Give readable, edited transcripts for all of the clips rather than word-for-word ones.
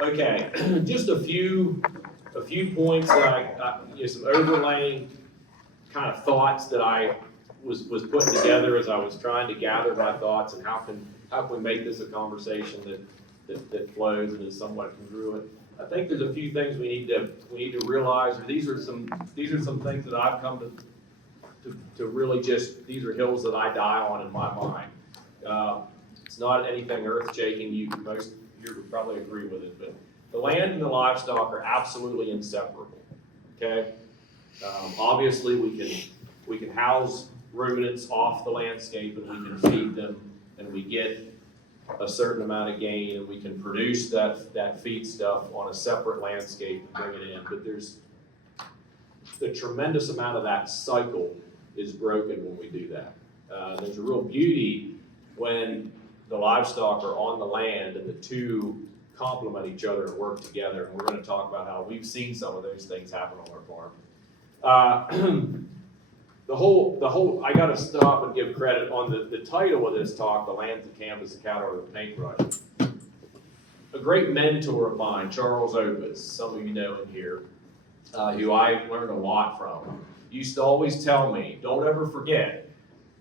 Okay, just a few points that some overlaying kind of thoughts that I was putting together as I was trying to gather my thoughts, and how can we make this a conversation that flows and is somewhat congruent. I think there's a few things we need to realize, or these are some things that I've come to really just, these are hills that I die on in my mind. It's not anything earth-shaking. Most here would probably agree with it, but the land and the livestock are absolutely inseparable. Okay, obviously we can house ruminants off the landscape and we can feed them, and we get a certain amount of gain, and we can produce that feed stuff on a separate landscape and bring it in. But there's the tremendous amount of that cycle is broken when we do that. There's a real beauty when the livestock are on the land and the two complement each other and work together. And we're going to talk about how we've seen some of those things happen on our farm. The whole, I got to stop and give credit on the title of this talk, The Land, the Canvas, the Cattle, or the Paintbrush. A great mentor of mine, Charles Opus, some of you know him here, who I learned a lot from, used to always tell me, don't ever forget,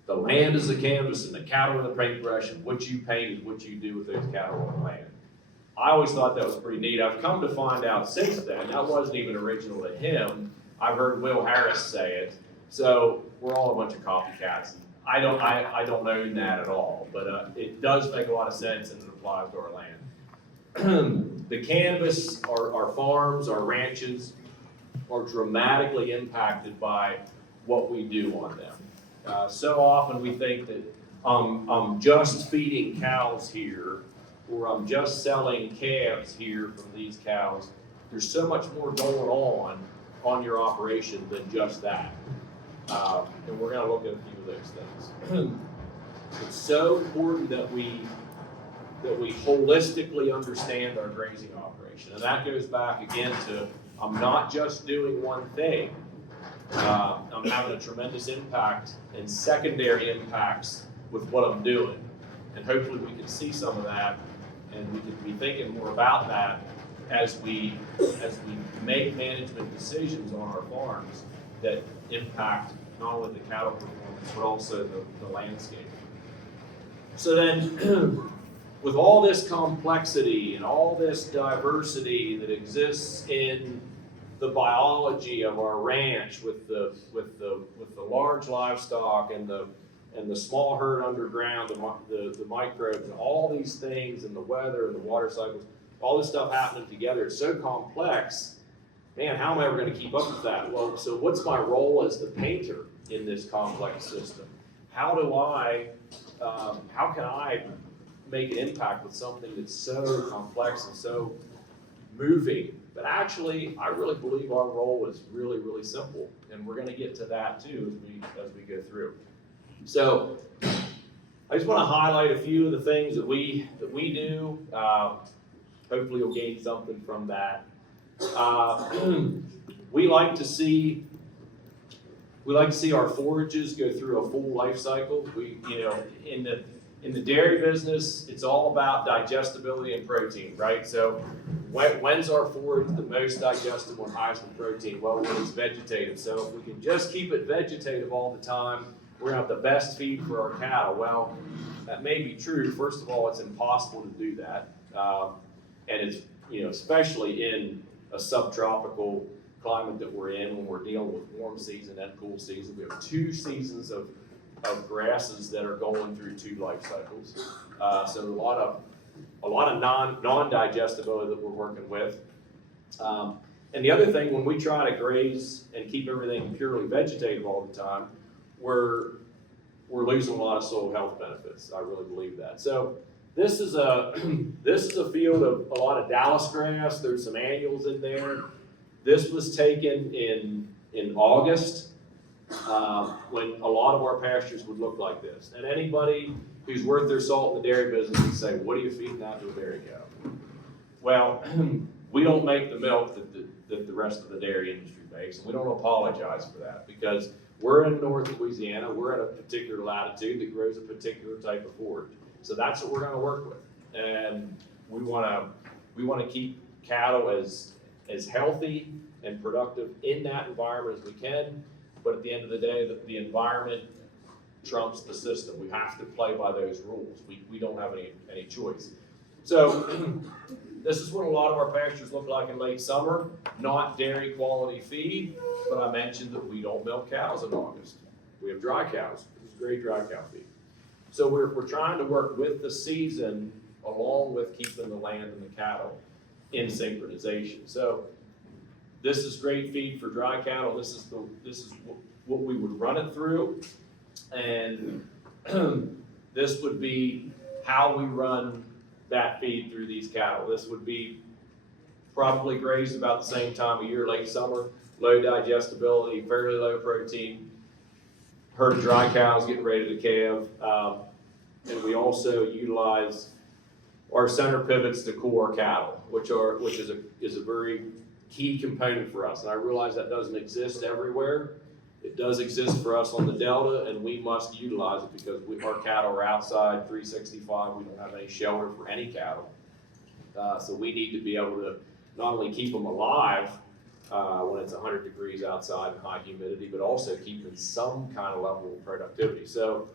the land is the canvas and the cattle are the paintbrush, and what you paint is what you do with those cattle on the land. I always thought that was pretty neat. I've come to find out since then, that wasn't even original to him. I've heard Will Harris say it. So we're all a bunch of copycats. I don't own that at all, but it does make a lot of sense, and it applies to our land. The canvas, our farms, our ranches are dramatically impacted by what we do on them. So often we think that I'm just feeding cows here, or I'm just selling calves here from these cows. There's so much more going on your operation than just that. And we're going to look at a few of those things. It's so important that we holistically understand our grazing operation. And that goes back again to, I'm not just doing one thing. I'm having a tremendous impact and secondary impacts with what I'm doing. And hopefully we can see some of that, and we can be thinking more about that as we make management decisions on our farms that impact not only the cattle performance, but also the landscape. So then, with all this complexity and all this diversity that exists in the biology of our ranch, with the large livestock and the small herd underground, the microbes, and all these things, and the weather and the water cycles, all this stuff happening together, it's so complex. Man, how am I ever going to keep up with that? Well, so what's my role as the painter in this complex system? How can I make an impact with something that's so complex and so moving? But actually, I really believe our role is really, really simple, and we're going to get to that too as we go through. So, I just want to highlight a few of the things that we do. Hopefully, you'll gain something from that. We like to see our forages go through a full life cycle. In the dairy business, it's all about digestibility and protein, right? So when's our forage the most digestible and highest in protein? Well, when it's vegetative. So if we can just keep it vegetative all the time, we're gonna have the best feed for our cattle. Well, that may be true. First of all, it's impossible to do that. And it's, especially in a subtropical climate that we're in, when we're dealing with warm season and cool season. We have 2 seasons of grasses that are going through 2 life cycles. So a lot of non-digestibility that we're working with. And the other thing, when we try to graze and keep everything purely vegetative all the time, we're losing a lot of soil health benefits. I really believe that. So this is a field of a lot of Dallas grass. There's some annuals in there. This was taken in August, when a lot of our pastures would look like this. And anybody who's worth their salt in the dairy business would say, what are you feeding that to a dairy cow? Well, we don't make the milk that the rest of the dairy industry makes, and we don't apologize for that, because we're in North Louisiana, we're at a particular latitude that grows a particular type of forage. So that's what we're going to work with, and we want to keep cattle as healthy and productive in that environment as we can, but at the end of the day, the environment trumps the system. We have to play by those rules. We don't have any choice. So this is what a lot of our pastures look like in late summer, not dairy quality feed, but I mentioned that we don't milk cows in August. We have dry cows. This is great dry cow feed. So we're trying to work with the season along with keeping the land and the cattle in synchronization. So this is great feed for dry cattle. This is what we would run it through. And this would be how we run that feed through these cattle. This would be probably grazed about the same time of year, late summer, low digestibility, fairly low protein. Herd of dry cows getting ready to calve. And we also utilize our center pivots to cool our cattle, which is a very key component for us. And I realize that doesn't exist everywhere. It does exist for us on the Delta, and we must utilize it because our cattle are outside 365. We don't have any shelter for any cattle. So we need to be able to not only keep them alive when it's 100 degrees outside and high humidity, but also keep them some kind of level of productivity. So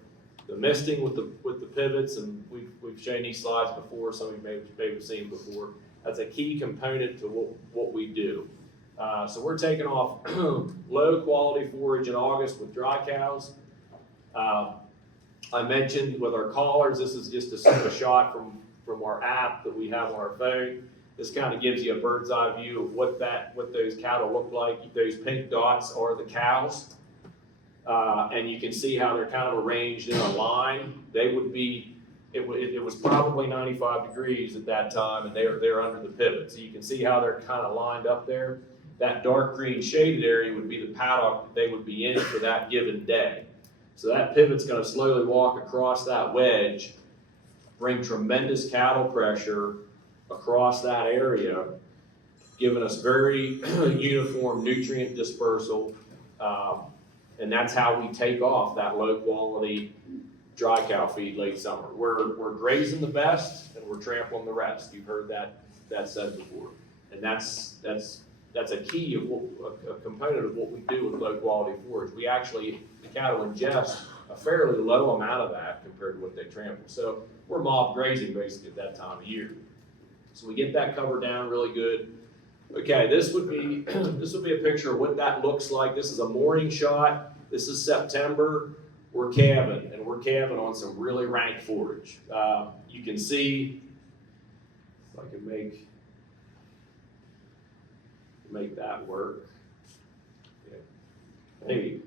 the misting with the pivots, and we've shown these slides before, some of you may have seen before, that's a key component to what we do. So we're taking off low quality forage in August with dry cows. I mentioned with our collars, this is just a shot from our app that we have on our phone. This kind of gives you a bird's eye view of what those cattle look like. Those pink dots are the cows. And you can see how they're kind of arranged in a line. They would be, it was probably 95 degrees at that time, and they're under the pivot. So you can see how they're kind of lined up there. That dark green shaded area would be the paddock that they would be in for that given day. So that pivot's going to slowly walk across that wedge, bring tremendous cattle pressure across that area, giving us very uniform nutrient dispersal. And that's how we take off that low quality dry cow feed late summer. We're grazing the best and we're trampling the rest. You've heard that said before. And that's a key of a component of what we do with low quality forage. The cattle ingest a fairly low amount of that compared to what they trample. So we're mob grazing basically at that time of year. So we get that covered down really good. Okay, this would be a picture of what that looks like. This is a morning shot. This is September. We're calving, and we're calving on some really rank forage. You can see, if I can make that work. Yeah. Maybe.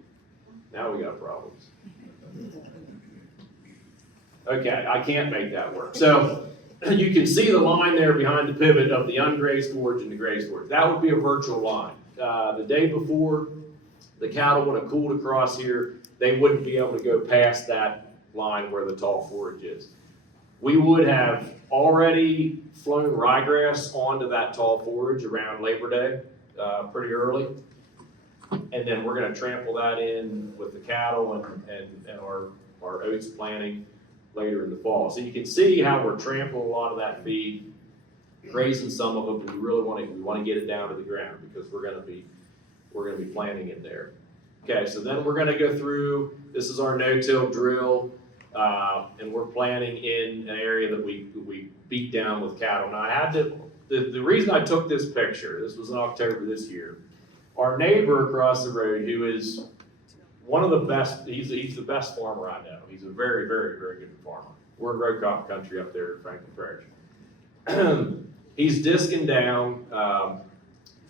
Now we got problems. Okay, I can't make that work. So you can see the line there behind the pivot of the ungrazed forage and the grazed forage. That would be a virtual line. The day before, the cattle would have cooled across here. They wouldn't be able to go past that line where the tall forage is. We would have already flown ryegrass onto that tall forage around Labor Day, pretty early. And then we're going to trample that in with the cattle and our oats planting later in the fall. So you can see how we're trampling a lot of that feed, grazing some of it, but we really want to get it down to the ground because we're going to be planting it there. Okay, so then we're going to go through. This is our no-till drill, and we're planting in an area that we beat down with cattle. Now I had to. The reason I took this picture. This was in October this year. Our neighbor across the road, who is one of the best, he's the best farmer I know. He's a very, very, very good farmer. We're in row crop country up there in Franklin Forage. He's disking down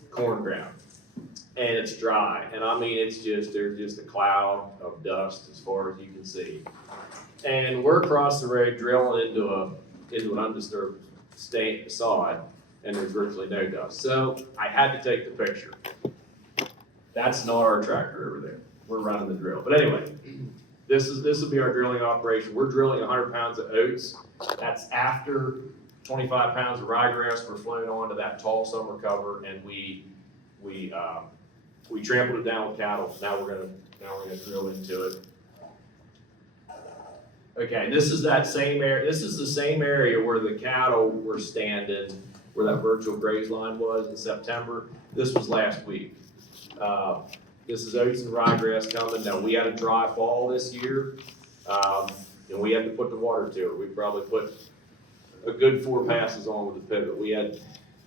corn ground, and it's dry. And I mean, there's just a cloud of dust as far as you can see. And we're across the road drilling into an undisturbed sod, and there's virtually no dust. So I had to take the picture. That's not our tractor over there. We're running the drill. But anyway, this will be our drilling operation. We're drilling 100 pounds of oats. That's after 25 pounds of ryegrass were flown onto that tall summer cover, and we trampled it down with cattle. Now we're gonna drill into it. Okay, this is that same area. This is the same area where the cattle were standing where that virtual graze line was in September. This was last week. This is oats and ryegrass coming. Now, we had a dry fall this year, and we had to put the water to it. We probably put a good 4 passes on with the pivot. We had,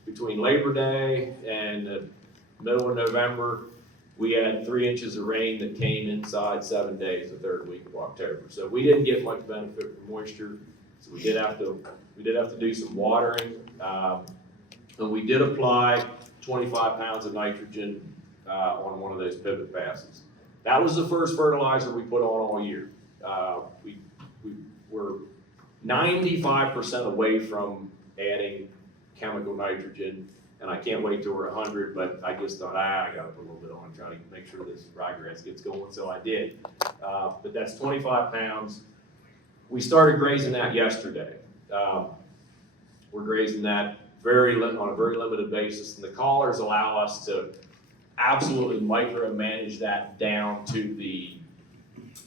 between Labor Day and the middle of November, we had 3 inches of rain that came inside 7 days, the 3rd week of October. So we didn't get much benefit from moisture. So we did have to do some watering. And we did apply 25 pounds of nitrogen on one of those pivot passes. That was the first fertilizer we put on all year. We were 95% away from adding chemical nitrogen, and I can't wait till we're 100, but I just thought, I gotta put a little bit on, trying to make sure this ryegrass gets going, so I did. But that's 25 pounds. We started grazing that yesterday. We're grazing that on a very limited basis, and the collars allow us to absolutely micromanage that down to the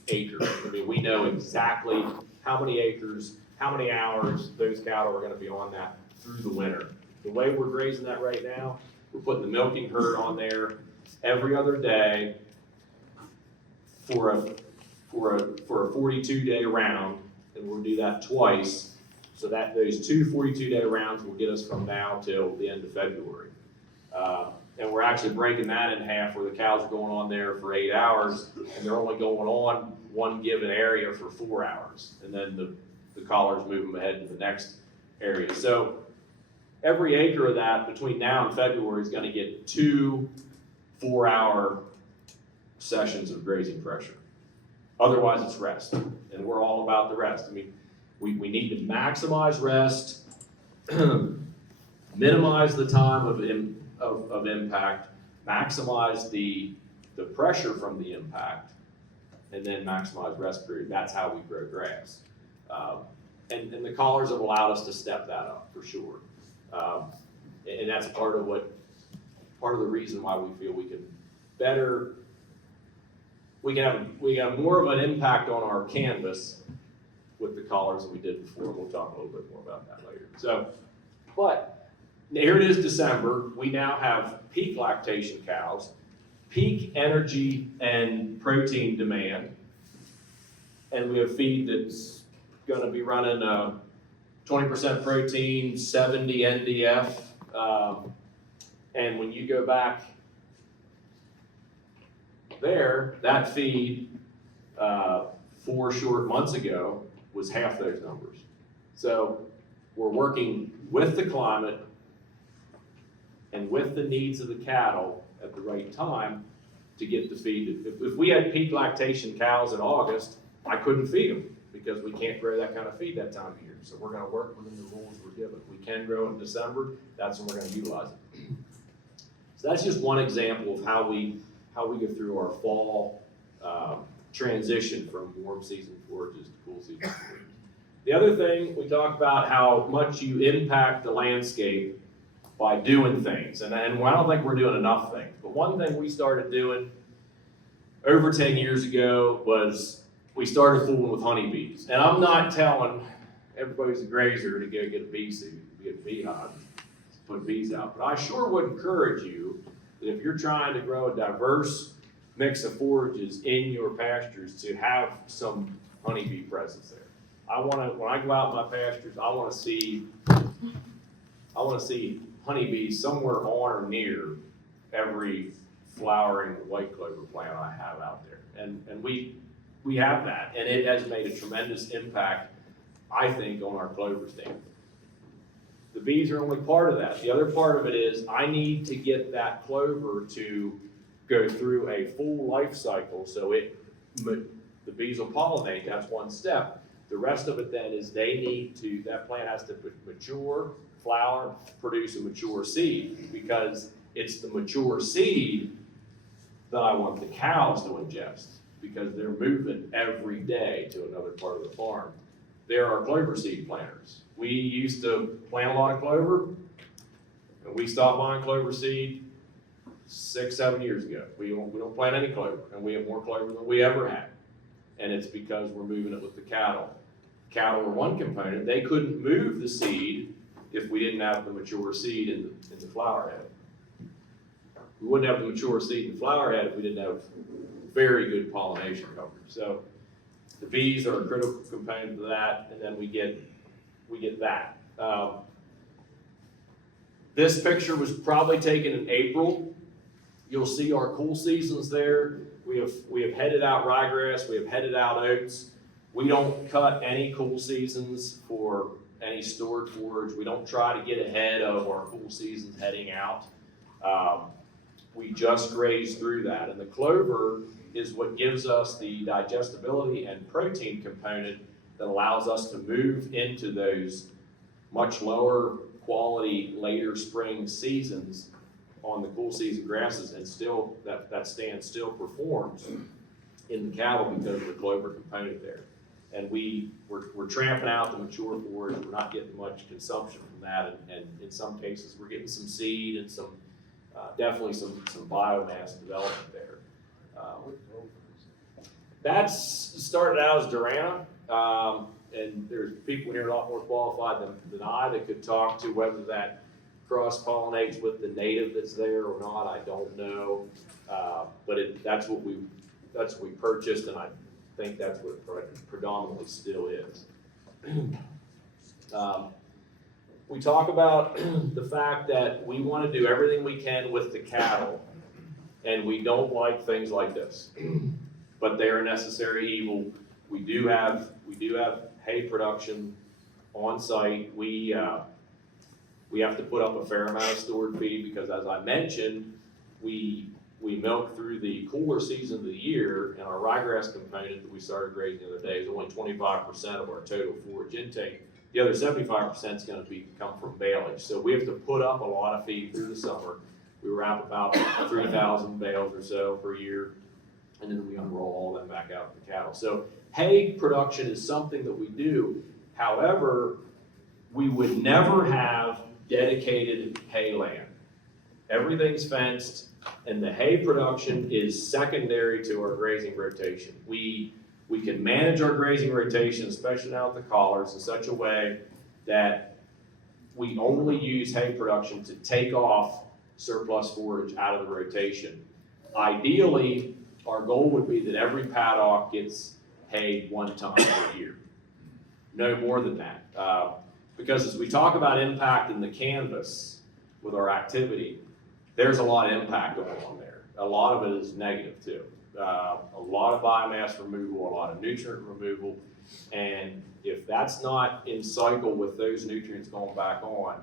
acre. I mean, we know exactly how many acres, how many hours those cattle are gonna be on that through the winter. The way we're grazing that right now, we're putting the milking herd on there every other day for a 42-day round, and we'll do that twice. So that those 2 42-day rounds will get us from now till the end of February. And we're actually breaking that in half, where the cows are going on there for 8 hours, and they're only going on one given area for 4 hours. And then the collars move them ahead to the next area. So every acre of that between now and February is gonna get 2 4-hour sessions of grazing pressure. Otherwise, it's rest, and we're all about the rest. I mean, we need to maximize rest, minimize the time of impact, maximize the pressure from the impact, and then maximize rest period. That's how we grow grass. And the collars have allowed us to step that up for sure. And that's part of the reason why we feel we can have more of an impact on our canvas with the collars than we did before. We'll talk a little bit more about that later. So, but here it is, December. We now have peak lactation cows, peak energy and protein demand, and we have feed that's going to be running 20% protein, 70 NDF, and when you go back there, that feed 4 short months ago was half those numbers. So we're working with the climate and with the needs of the cattle at the right time to get the feed. If we had peak lactation cows in August, I couldn't feed them because we can't grow that kind of feed that time of year. So we're gonna work within the rules we're given. We can grow in December, that's when we're gonna utilize it. So that's just one example of how we go through our fall transition from warm season forages to cool season forages. The other thing, we talk about how much you impact the landscape by doing things. And I don't think we're doing enough things. But one thing we started doing over 10 years ago was we started fooling with honeybees. And I'm not telling everybody who's a grazer to go get a bee suit, get a beehive, put bees out. But I sure would encourage you that if you're trying to grow a diverse mix of forages in your pastures, to have some honeybee presence there. When I go out in my pastures, I want to see honeybees somewhere on or near every flowering white clover plant I have out there. And we have that, and it has made a tremendous impact, I think, on our clover stand. The bees are only part of that. The other part of it is I need to get that clover to go through a full life cycle, so the bees will pollinate. That's one step. The rest of it then is that plant has to mature, flower, produce a mature seed, because it's the mature seed that I want the cows to ingest, because they're moving every day to another part of the farm. There are clover seed planters. We used to plant a lot of clover, and we stopped buying clover seed 6-7 years ago. We don't plant any clover, and we have more clover than we ever had. And it's because we're moving it with the cattle. Cattle are one component. They couldn't move the seed if we didn't have the mature seed in the flower head. We wouldn't have the mature seed in the flower head if we didn't have very good pollination coverage. So the bees are a critical component of that, and then we get that. This picture was probably taken in April. You'll see our cool seasons there. We have headed out ryegrass, we have headed out oats. We don't cut any cool seasons for any stored forage. We don't try to get ahead of our cool seasons heading out. We just graze through that. And the clover is what gives us the digestibility and protein component that allows us to move into those much lower quality later spring seasons on the cool season grasses, and still that stand still performs in the cattle because of the clover component there. And we're tramping out the mature forage. We're not getting much consumption from that, and in some cases we're getting some seed and some definitely some biomass development there. That's started out as Durana, and there's people here a lot more qualified than I that could talk to whether that cross-pollinates with the native that's there or not. I don't know, but that's what we purchased, and I think that's what it predominantly still is. We talk about the fact that we want to do everything we can with the cattle, and we don't like things like this, but they are a necessary evil. We do have hay production on site. We have to put up a fair amount of stored feed because, as I mentioned, we milk through the cooler season of the year, and our ryegrass component that we started grazing the other day is only 25% of our total forage intake. The other 75% is going to come from baleage. So we have to put up a lot of feed through the summer. We wrap about 3,000 bales or so per year, and then we unroll all them back out to the cattle. So hay production is something that we do. However, we would never have dedicated hay land. Everything's fenced, and the hay production is secondary to our grazing rotation. We can manage our grazing rotation, especially now with the collars, in such a way that we only use hay production to take off surplus forage out of the rotation. Ideally, our goal would be that every paddock gets hayed one time per year. No more than that. Because as we talk about impact in the canvas with our activity, there's a lot of impact going on there. A lot of it is negative too. A lot of biomass removal, a lot of nutrient removal, and if that's not in cycle with those nutrients going back on,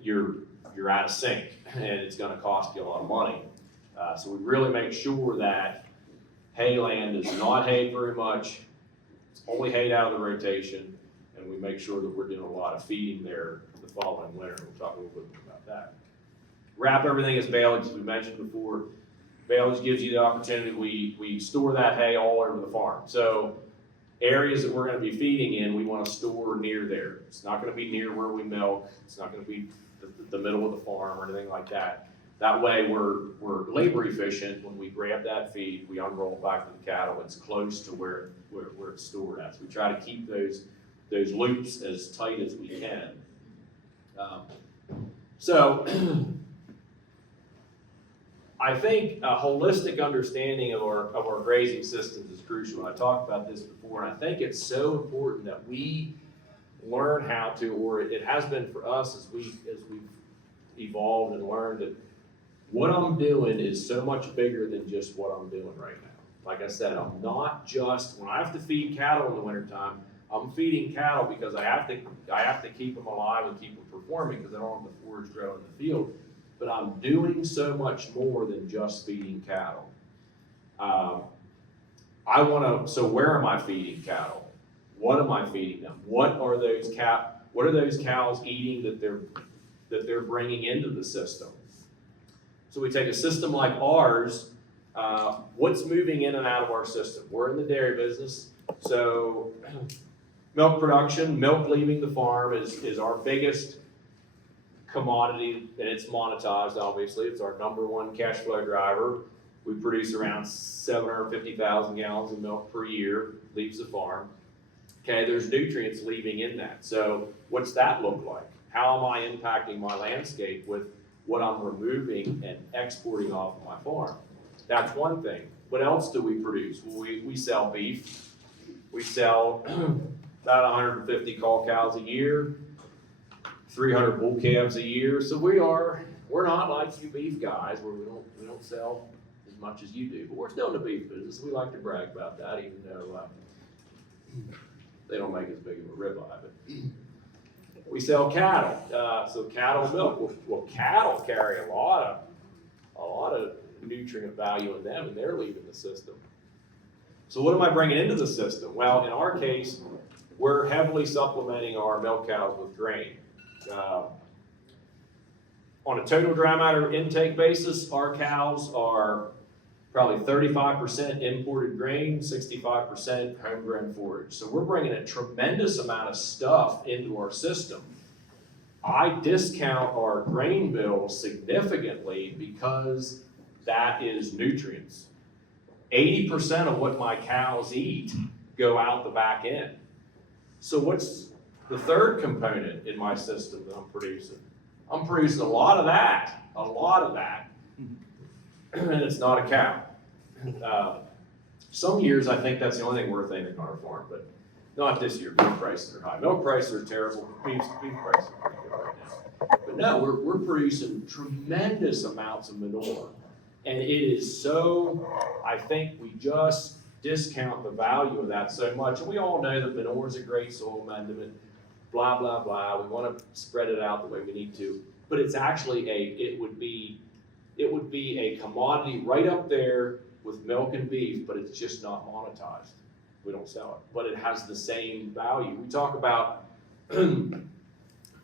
you're out of sync, and it's going to cost you a lot of money. So we really make sure that hay land is not hayed very much. It's only hayed out of the rotation, and we make sure that we're doing a lot of feeding there the following winter. We'll talk a little bit about that. Wrap everything as baleage, as we mentioned before. Baleage gives you the opportunity, we store that hay all over the farm. So areas that we're going to be feeding in, we want to store near there. It's not going to be near where we milk. It's not going to be the middle of the farm or anything like that. That way we're labor efficient. When we grab that feed, we unroll it back to the cattle. It's close to where it's stored at. So we try to keep those loops as tight as we can. I think a holistic understanding of our grazing systems is crucial. I talked about this before, and I think it's so important that we learn how to, or it has been for us as we've evolved and learned that what I'm doing is so much bigger than just what I'm doing right now. Like I said, I'm not just, when I have to feed cattle in the wintertime, I'm feeding cattle because I have to keep them alive and keep them performing because I don't have the forage grow in the field. But I'm doing so much more than just feeding cattle. So where am I feeding cattle? What am I feeding them? What are those cows eating that they're bringing into the system? So we take a system like ours, what's moving in and out of our system? We're in the dairy business, so milk production, milk leaving the farm is our biggest commodity, and it's monetized, obviously. It's our number one cash flow driver. We produce around 750,000 gallons of milk per year, leaves the farm. Okay, there's nutrients leaving in that. So what's that look like? How am I impacting my landscape with what I'm removing and exporting off of my farm? That's one thing. What else do we produce? Well, we sell beef. We sell about 150 cull cows a year, 300 bull calves a year. So we're not like you beef guys where we don't sell as much as you do, but we're still in the beef business. We like to brag about that, even though they don't make as big of a ribeye. But we sell cattle, so cattle milk. Well, cattle carry a lot of nutrient value in them, and they're leaving the system. So what am I bringing into the system? Well, in our case, we're heavily supplementing our milk cows with grain. On a total dry matter intake basis, our cows are probably 35% imported grain, 65% homegrown forage. So we're bringing a tremendous amount of stuff into our system. I discount our grain bill significantly because that is nutrients. 80% of what my cows eat go out the back end. So what's the third component in my system that I'm producing? I'm producing a lot of that, and it's not a cow. Some years I think that's the only thing worth anything on our farm, but not this year. Milk prices are high. Milk prices are terrible. Beef prices are pretty good right now. But no, we're producing tremendous amounts of manure, and it is so. I think we just discount the value of that so much, and we all know that manure is a great soil amendment. Blah, blah, blah, we want to spread it out the way we need to, but it's actually it would be a commodity right up there with milk and beef, but it's just not monetized. We don't sell it, but it has the same value. We talk about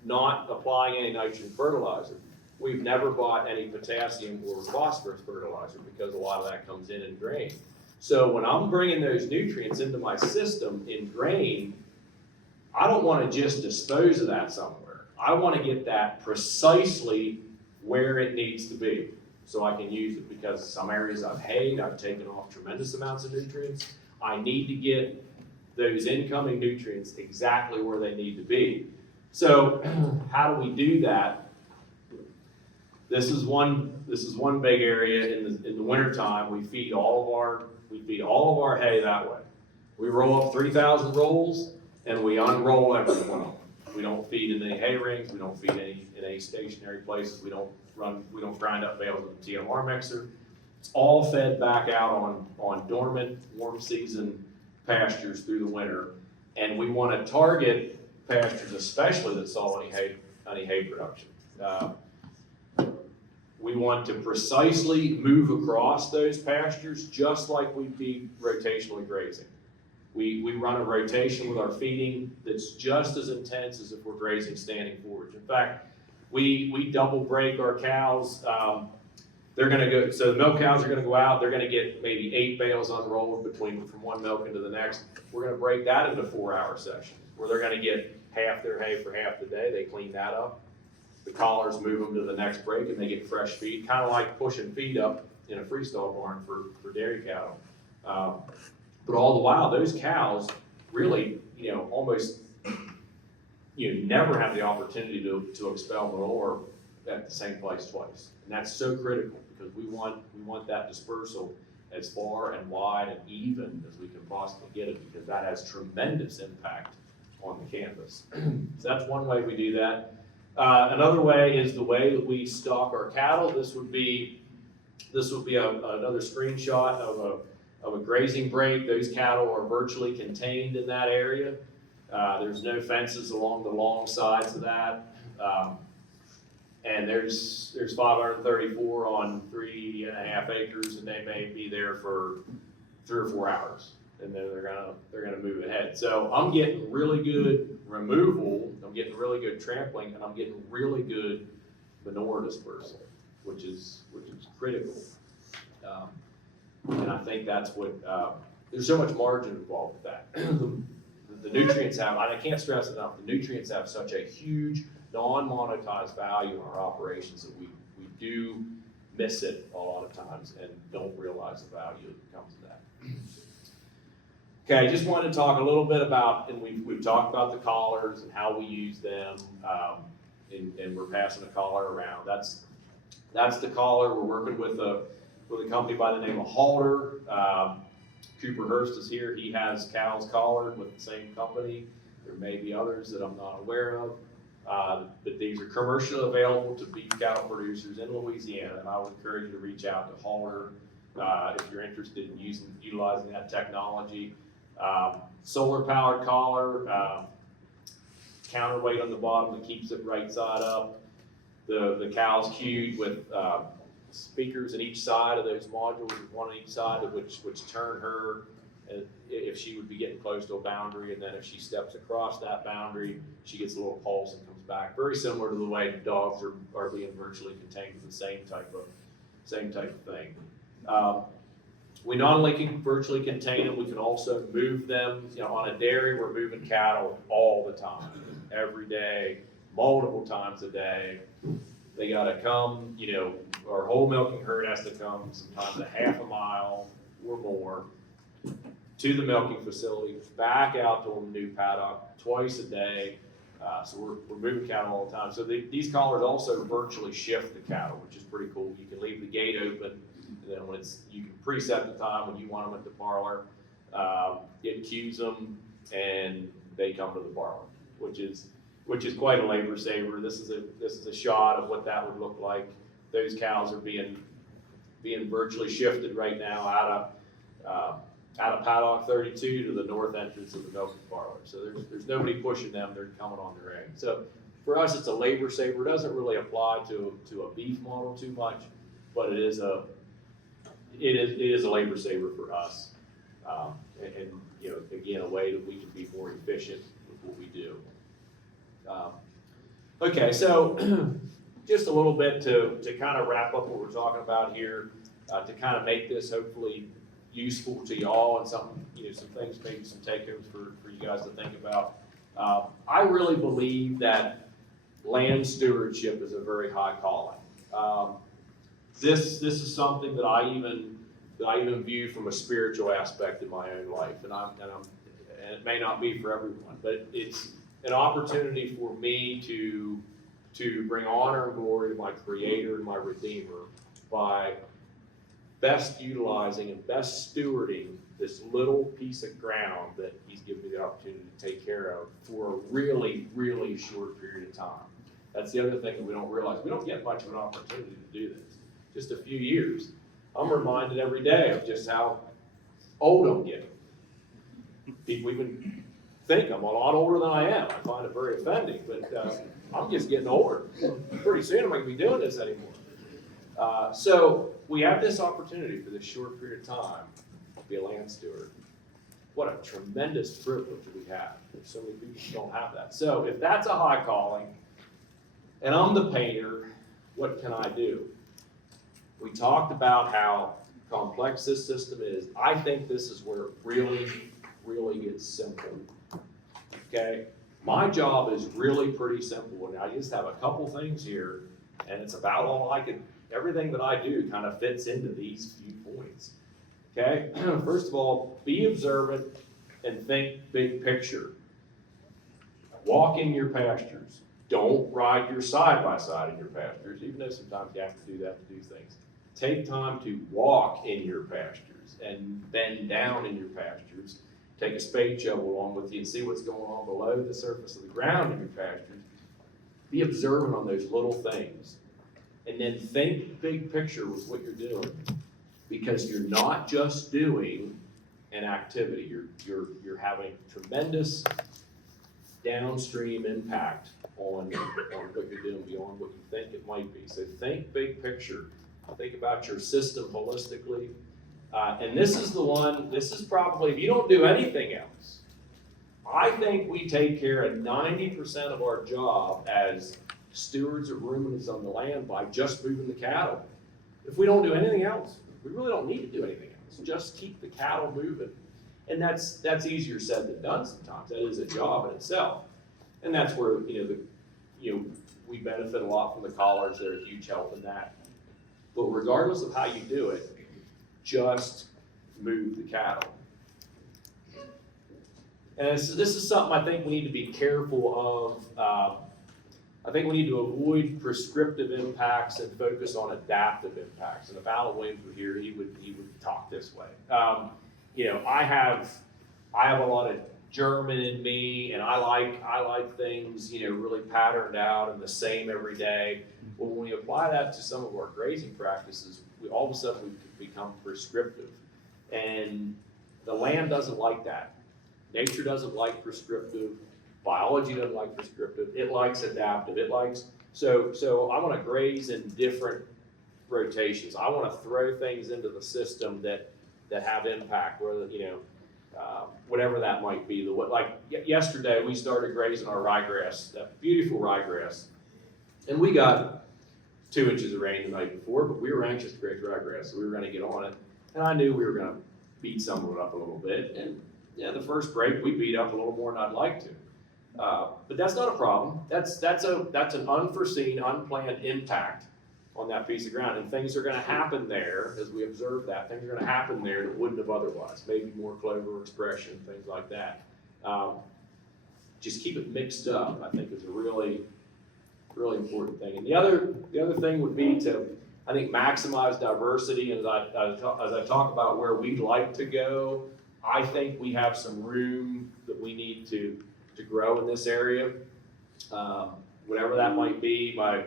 not applying any nitrogen fertilizer. We've never bought any potassium or phosphorus fertilizer because a lot of that comes in grain. So when I'm bringing those nutrients into my system in grain, I don't want to just dispose of that somewhere. I want to get that precisely where it needs to be so I can use it, because some areas I've hayed, I've taken off tremendous amounts of nutrients. I need to get those incoming nutrients exactly where they need to be. So how do we do that? This is one big area in the wintertime. We feed all of our hay that way. We roll up 3,000 rolls, and we unroll every one of them. We don't feed in any hay rings. We don't feed in any stationary places. We don't grind up bales with a TMR mixer. It's all fed back out on dormant, warm season pastures through the winter. And we want to target pastures, especially that saw any hay production. We want to precisely move across those pastures just like we'd be rotationally grazing. We run a rotation with our feeding that's just as intense as if we're grazing standing forage. In fact, we double break our cows. They're going to go, so the milk cows are going to go out. They're going to get maybe 8 bales unrolled from one milk into the next. We're going to break that into 4-hour sessions where they're going to get half their hay for half the day. They clean that up. The collars move them to the next break, and they get fresh feed, kind of like pushing feed up in a freestall barn for dairy cattle. But all the while, those cows really, almost, never have the opportunity to expel manure at the same place twice. And that's so critical because we want that dispersal as far and wide and even as we can possibly get it, because that has tremendous impact on the canvas. So that's one way we do that. Another way is the way that we stock our cattle. This would be another screenshot of a grazing break. Those cattle are virtually contained in that area. There's no fences along the long sides of that. And there's 534 on 3.5 acres, and they may be there for 3 or 4 hours, and then they're gonna move ahead. So I'm getting really good removal, I'm getting really good trampling, and I'm getting really good manure dispersal, which is critical. And I think that's what, there's so much margin involved with that. The nutrients have, and I can't stress enough, the nutrients have such a huge non-monetized value in our operations that we do miss it a lot of times and don't realize the value that comes with that. Okay, just wanted to talk a little bit about, and we've talked about the collars and how we use them, and we're passing a collar around. That's the collar. We're working with a company by the name of Halter. Cooper Hurst is here. He has cows collared with the same company. There may be others that I'm not aware of. But these are commercially available to beef cattle producers in Louisiana, and I would encourage you to reach out to Halter if you're interested in utilizing that technology. Solar powered collar, counterweight on the bottom that keeps it right side up. The cow's cued with speakers in each side of those modules, one on each side, which turn her if she would be getting close to a boundary, and then if she steps across that boundary, she gets a little pulse and comes back. Very similar to the way dogs are being virtually contained with the same type of thing. We not only can virtually contain them, we can also move them. You know, on a dairy, we're moving cattle all the time, every day, multiple times a day. They gotta come, you know, our whole milking herd has to come sometimes a half a mile or more to the milking facility, back out to a new paddock twice a day. So we're moving cattle all the time. So these collars also virtually shift the cattle, which is pretty cool. You can leave the gate open, and then you can preset the time when you want them at the parlor. It cues them, and they come to the parlor, which is quite a labor saver. This is a shot of what that would look like. Those cows are being virtually shifted right now out of paddock 32 to the north entrance of the milking parlor. So there's nobody pushing them, they're coming on their own. So for us, it's a labor saver. It doesn't really apply to a beef model too much, but it is a labor saver for us. And you know, again, a way that we can be more efficient with what we do. Okay, so just a little bit to kind of wrap up what we're talking about here, to kind of make this hopefully useful to y'all, and some things, maybe some take-homes for you guys to think about. I really believe that land stewardship is a very high calling. This is something that I even view from a spiritual aspect in my own life, and it may not be for everyone, but it's an opportunity for me to bring honor and glory to my Creator and my Redeemer by best utilizing and best stewarding this little piece of ground that He's given me the opportunity to take care of for a really, really short period of time. That's the other thing that we don't realize. We don't get much of an opportunity to do this. Just a few years. I'm reminded every day of just how old I'm getting. People even think I'm a lot older than I am. I find it very offending, but I'm just getting older. Pretty soon I'm not going to be doing this anymore. So we have this opportunity for this short period of time to be a land steward. What a tremendous privilege we have. So many people don't have that. So if that's a high calling, and I'm the painter, what can I do? We talked about how complex this system is. I think this is where it really, really gets simple. Okay? My job is really pretty simple, and I just have a couple things here, and it's about all I can. Everything that I do kind of fits into these few points. Okay? First of all, be observant and think big picture. Walk in your pastures. Don't ride your side-by-side in your pastures, even though sometimes you have to do that to do things. Take time to walk in your pastures and bend down in your pastures. Take a spade shovel along with you and see what's going on below the surface of the ground in your pastures. Be observant on those little things. And then think big picture with what you're doing. Because you're not just doing an activity, you're having tremendous downstream impact on what you're doing beyond what you think it might be. So think big picture. Think about your system holistically. And this is probably, if you don't do anything else, I think we take care of 90% of our job as stewards of ruminants on the land by just moving the cattle. If we don't do anything else, we really don't need to do anything else. Just keep the cattle moving. And that's easier said than done sometimes. That is a job in itself. And that's where, we benefit a lot from the collars. They're a huge help in that. But regardless of how you do it, just move the cattle. And this is something I think we need to be careful of. I think we need to avoid prescriptive impacts and focus on adaptive impacts. And if Alan Williams were here, he would talk this way. You know, I have a lot of German in me, and I like things, you know, really patterned out and the same every day. Well, when we apply that to some of our grazing practices, all of a sudden we become prescriptive, and the land doesn't like that. Nature doesn't like prescriptive. Biology doesn't like prescriptive. It likes adaptive. It likes, so I want to graze in different rotations. I want to throw things into the system that have impact, whether, you know, whatever that might be. Like yesterday, we started grazing our ryegrass, that beautiful ryegrass, and we got 2 inches of rain the night before, but we were anxious to graze ryegrass, so we were going to get on it, and I knew we were going to beat some of it up a little bit, and yeah, the first break we beat up a little more than I'd like to. But that's not a problem. That's an unforeseen, unplanned impact on that piece of ground, and things are going to happen there as we observe that. Things are going to happen there that wouldn't have otherwise. Maybe more clover expression, things like that. Just keep it mixed up, I think, is a really important thing. And the other thing would be to, I think, maximize diversity. And as I talk about where we'd like to go, I think we have some room that we need to grow in this area, whatever that might be. My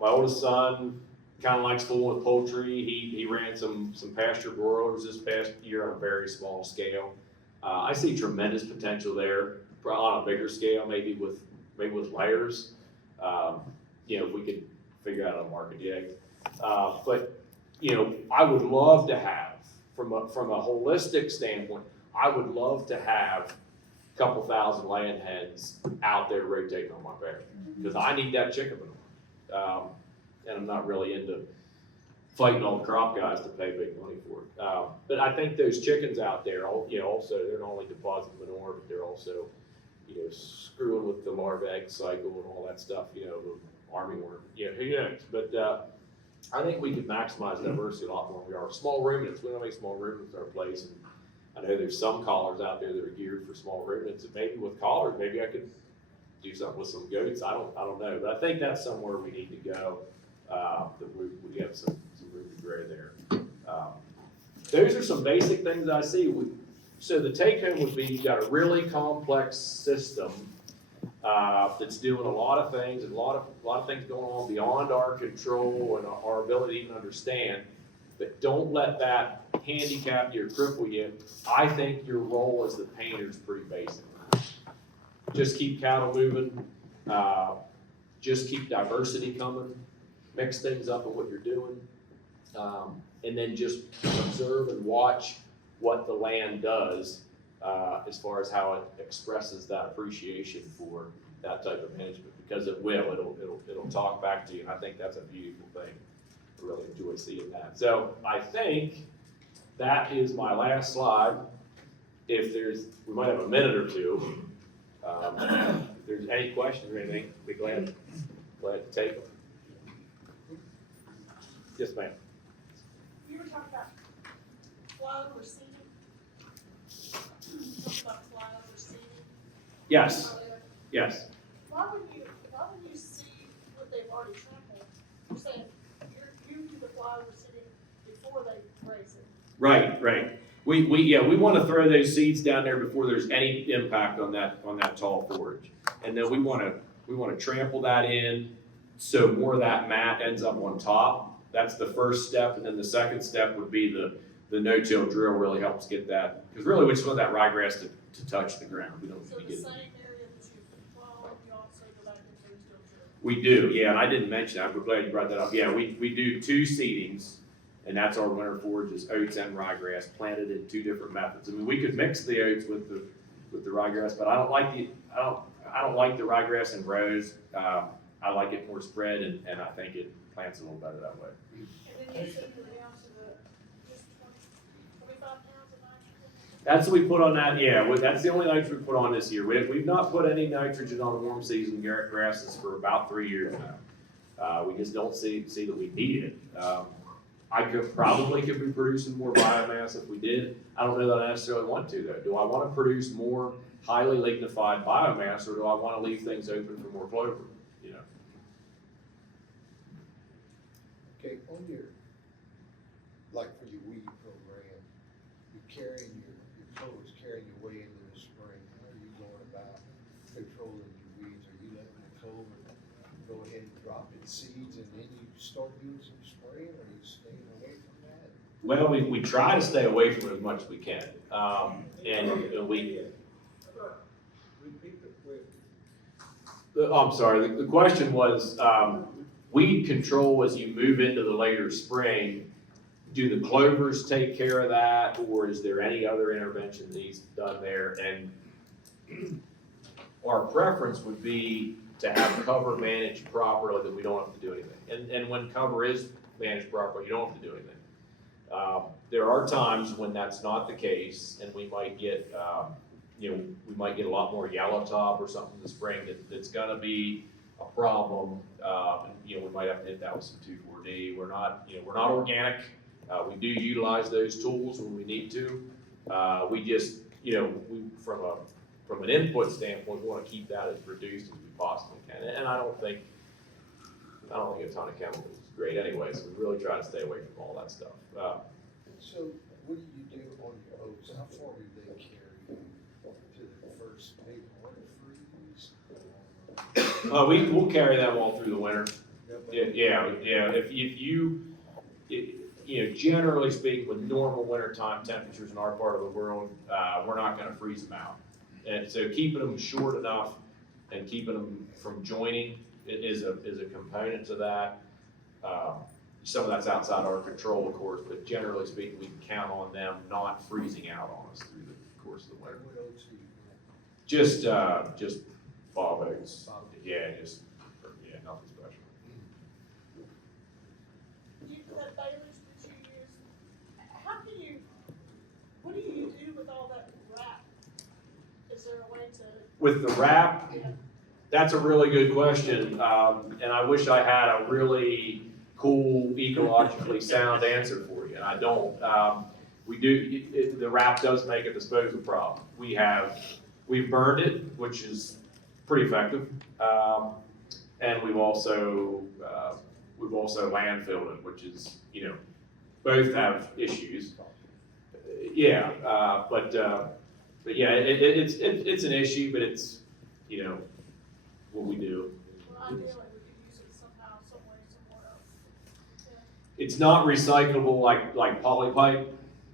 oldest son kind of likes fooling with poultry. He ran some pasture broilers this past year on a very small scale. I see tremendous potential there, probably on a bigger scale, maybe with layers. You know, if we could figure out a market yet. But you know, I would love to have, from a holistic standpoint, I would love to have a couple thousand land hens out there rotating on my pasture, because I need that chicken manure. And I'm not really into fighting all the crop guys to pay big money for it. But I think those chickens out there, you know, also they're not only depositing manure, but they're also, you know, screwing with the larva egg cycle and all that stuff, you know, the armyworm, you know, who knows? But I think we can maximize diversity a lot more than we are. Small ruminants, we don't make small ruminants our place. And I know there's some collars out there that are geared for small ruminants, and maybe with collars, maybe I could do something with some goats. I don't know, but I think that's somewhere we need to go. That we have some room to grow there. Those are some basic things I see. So the take home would be, you've got a really complex system that's doing a lot of things, and a lot of things going on beyond our control and our ability to even understand. But don't let that handicap you or cripple you. I think your role as the painter is pretty basic. Just keep cattle moving. Just keep diversity coming. Mix things up in what you're doing. And then just observe and watch what the land does as far as how it expresses that appreciation for that type of management, because it will. It'll talk back to you, and I think that's a beautiful thing. I really enjoy seeing that. So I think that is my last slide. We might have a minute or two. If there's any questions or anything, be glad to take them. Yes, ma'am. You were talking about flyover seeding. Talking about flyover seeding. Yes. Yes. Why would you seed what they've already trampled? You're saying you do the flyover seeding before they graze it. Right. We want to throw those seeds down there before there's any impact on that tall forage, and then we want to trample that in so more of that mat ends up on top. That's the first step, and then the second step would be the no-till drill really helps get that, because really we just want that ryegrass to touch the ground. We don't So need the to get. same area that you plow, you also go back and no-till drill. We do, yeah, and I didn't mention that. We're glad you brought that up. Yeah, we do 2 seedings, and that's our winter forages, oats and ryegrass, planted in 2 different methods. I mean, we could mix the oats with the ryegrass, but I don't like the ryegrass in rows. I like it more spread, and I think it plants a little better that way. And then you said you're down to just 25 pounds of nitrogen? That's what we put on that, yeah, that's the only nitrogen we put on this year. We've not put any nitrogen on the warm season grasses for about 3 years now. We just don't see that we need it. probably could be producing more biomass if we did. I don't know that I necessarily want to though. Do I want to produce more highly lignified biomass, or do I want to leave things open for more clover? You know. Okay, on your, like for your weed program, you're carrying your clover's carrying your way into the spring. How are you going about controlling your weeds? Are you letting the clover go ahead and drop its seeds and then you start doing some spraying, or are you staying away from that? Well, we try to stay away from it as much as we can. And we, Repeat the question. I'm sorry, the question was, weed control as you move into the later spring, do the clovers take care of that, or is there any other intervention that needs done there? And our preference would be to have cover managed properly, that we don't have to do anything. And when cover is managed properly, you don't have to do anything. There are times when that's not the case, and we might get, we might get a lot more yellow top or something in the spring that's gonna be a problem. We might have to hit that with some 2,4-D. We're not organic. We do utilize those tools when we need to. We just, from an input standpoint, we wanna keep that as reduced as we possibly can. And I don't think a ton of chemicals is great anyway, so we really try to stay away from all that stuff. So what do you do on your oats? How far do they carry you to the first big winter freeze? We'll carry them all through the winter. Yeah. If you, generally speaking, with normal wintertime temperatures in our part of the world, we're not gonna freeze them out. And so keeping them short enough and keeping them from joining is a component to that. Some of that's outside our control, of course, but generally speaking, we can count on them not freezing out on us through the course of the winter. What oats are you doing? Just bob oats. Bob. Yeah, nothing special. That Bailey's that you use, what do you do with all that wrap? Is there a way to? With the wrap, Yeah. that's a really good question, and I wish I had a really cool, ecologically sound answer for you, and I don't. The wrap does make a disposal problem. We've burned it, which is pretty effective, and we've also landfilled it, which is, both have issues. Yeah, but yeah, it's an issue, but it's, what we do. Well, ideally, we could use it somehow, some way, somewhere else. Yeah. It's not recyclable like polypipe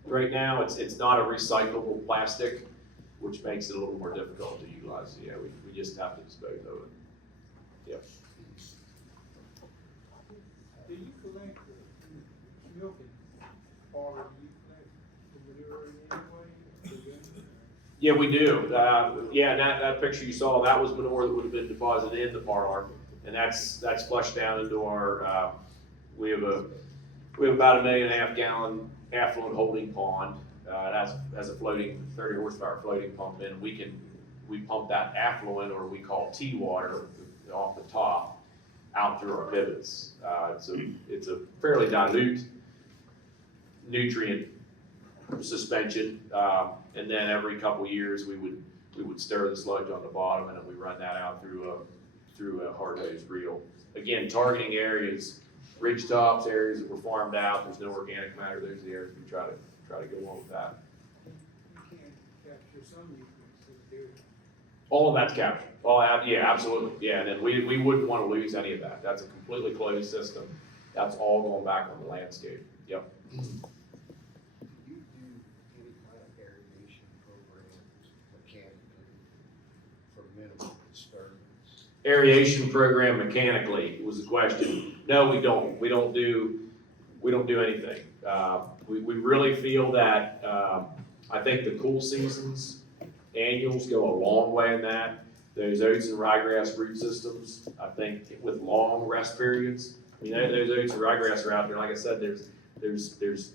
right now. It's not a recyclable plastic, which makes it a little more difficult to utilize. Yeah, we just have to dispose of it. Yep. Do you collect the milking part of you collect the manure anyway? Yeah, we do. That picture you saw, that was manure that would have been deposited in the parlor, and that's flushed down into our. We have about 1.5 million gallon affluent holding pond. It has a floating 30 horsepower floating pump in. We pump that affluent, or we call tea water, off the top out through our pivots. It's a fairly dilute nutrient suspension, and then every couple years we would stir the sludge on the bottom, and then we run that out through a hard hose reel. Again, targeting areas, ridge tops, areas that were farmed out. There's no organic matter. Those are the areas we try to go along with that. You can't capture some nutrients in the dairy. All of that's captured. Yeah, absolutely. Yeah, and then we wouldn't want to lose any of that. That's a completely closed system. That's all going back on the landscape. Yep. Do you do any kind of irrigation programs mechanically for minimal disturbance? Aeration program mechanically was the question. No, we don't. We don't do anything. We really feel that, I think the cool seasons, annuals go a long way in that. Those oats and ryegrass root systems, I think with long rest periods, those oats and ryegrass are out there. Like I said, there's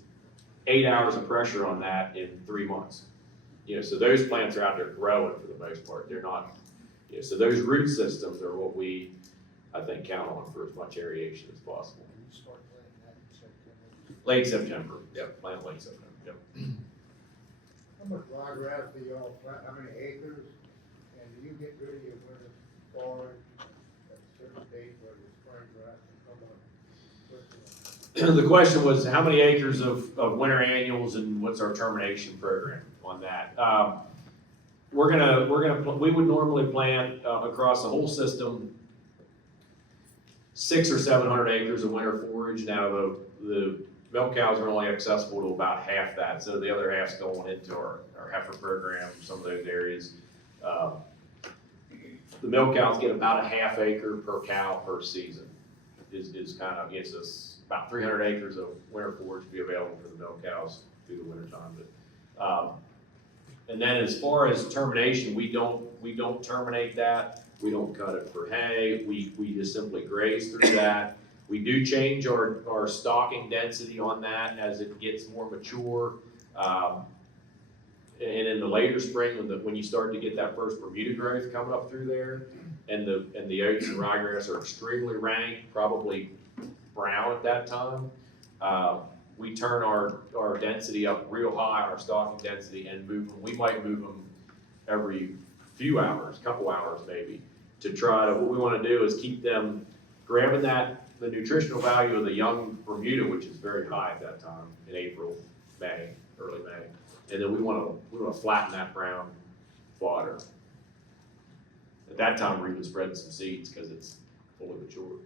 8 hours of pressure on that in 3 months. So those plants are out there growing for the most part. They're not, so those root systems are what we, I think, count on for as much aeration as possible. Can you start planting that in September? Late September, yep, plant late September, yep. How much ryegrass do y'all plant, how many acres, and do you get rid of your winter forage at a certain date where the spring grass can come up? The question was, how many acres of winter annuals and what's our termination program on that? We would normally plant, across the whole system, 600 or 700 acres of winter forage. Now, the milk cows are only accessible to about half that, so the other half's going into our heifer program, some of those areas. The milk cows get about a half acre per cow per season, is kind of, gives us about 300 acres of winter forage to be available for the milk cows through the winter time. But, and then as far as termination, we don't terminate that. We don't cut it for hay. We just simply graze through that. We do change our stocking density on that as it gets more mature. And in the later spring, when you start to get that first Bermuda growth coming up through there, and the oats and ryegrass are extremely rank, probably brown at that time, we turn our density up real high, our stocking density, and move them. We might move them every few hours, couple hours maybe, to try to, what we want to do is keep them grabbing the nutritional value of the young Bermuda, which is very high at that time, in April, May, early May. And then we want to flatten that brown fodder. At that time, we're even spreading some seeds because it's fully mature.